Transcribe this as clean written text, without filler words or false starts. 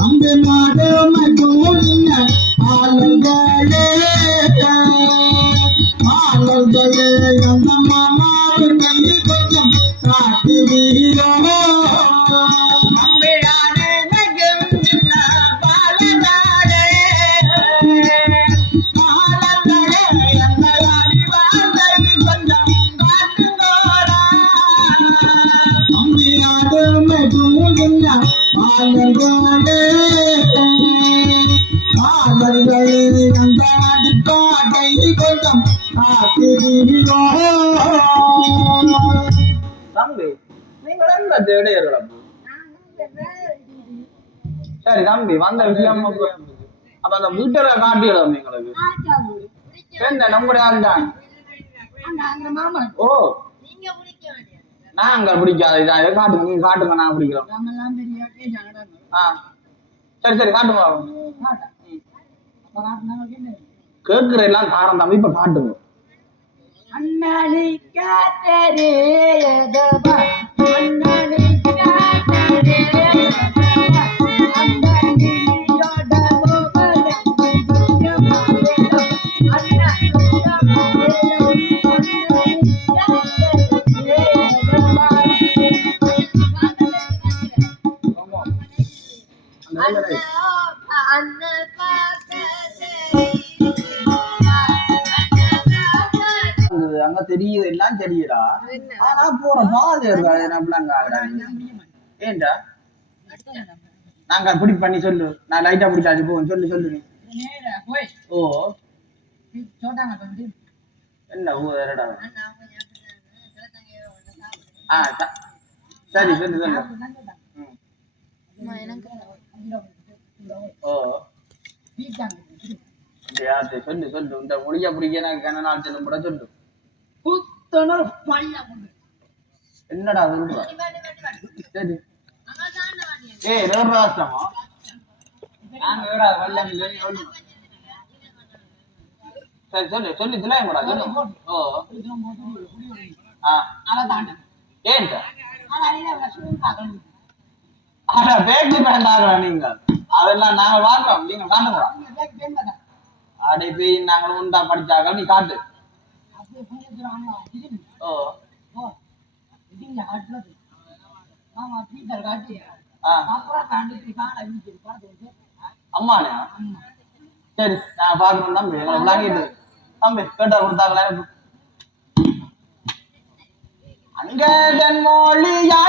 அம்பு மாடு மகோலின ஆளுங்களே ஆளுங்களே அந்த மாமாவு கண்டு கொஞ்சம் காட்டுவீரோ அம்பையாடு மகோலின பாலநாடே ஆளுங்களே அந்த அறிவாளை கொஞ்சம் காட்டுங்கோடா அம்பையாடு மகோலின ஆளுங்களே ஆளுங்களே அந்த அடிப்பாட்டை கொஞ்சம் காட்டுவீரோ தம்பி நீங்கள் எந்த தேடையர்கள் அப்போ சரி தம்பி வந்த விஷயம் அப்ப அந்த வீட்டரை காட்டிடலாம் எங்களுக்கு என்ன நம்முடைய ஆள் தான் ஓ நாங்க பிடிக்காத இதை காட்டுங்க நீங்க காட்டுங்க நாங்க பிடிக்கிறோம் சரி சரி காட்டுங்க கேட்கிற எல்லாம் காரம் தம்பி இப்ப காட்டுங்க அண்ணாளி காத்தரே எதவா அண்ணாளி காத்தரே அங்க தெரியுது எல்லாம் தெரியுதா ஆனா போற பாதை ஏன்டா நாங்க பிடி பண்ணி சொல்லு நான் லைட்டா பிடிச்சாச்சு போவோம் சொல்லு சொல்லு ஓ என்ன ஊ வேறடா சரி சொல்லு சொல்லு ஓ சொல்லு சொல்லு இந்த மொழியா பிடிக்க எனக்கு கன நாள் செல்லும் கூட சொல்லு என்னடா சொல்லுவா சரி ஏய் ராஷ்டிரமா நாங்க சரி சொல்லு சொல்லி திலாயங்கடா சொல்லு ஓ ஏன்டா பேக்கு பேண்ட் ஆகலாம் நீங்க அதெல்லாம் நாங்க வாங்குறோம் நீங்க காட்டுங்களா அடை போய் நாங்கள் உண்டா படிச்சாங்க நீ காட்டு ஓ அம்மாண்ணா சரி நான் பாக்கணும் தம்பி எங்களை விளாங்கிட்டு தம்பி கேட்டா கொடுத்தாங்களா அங்க மொழியா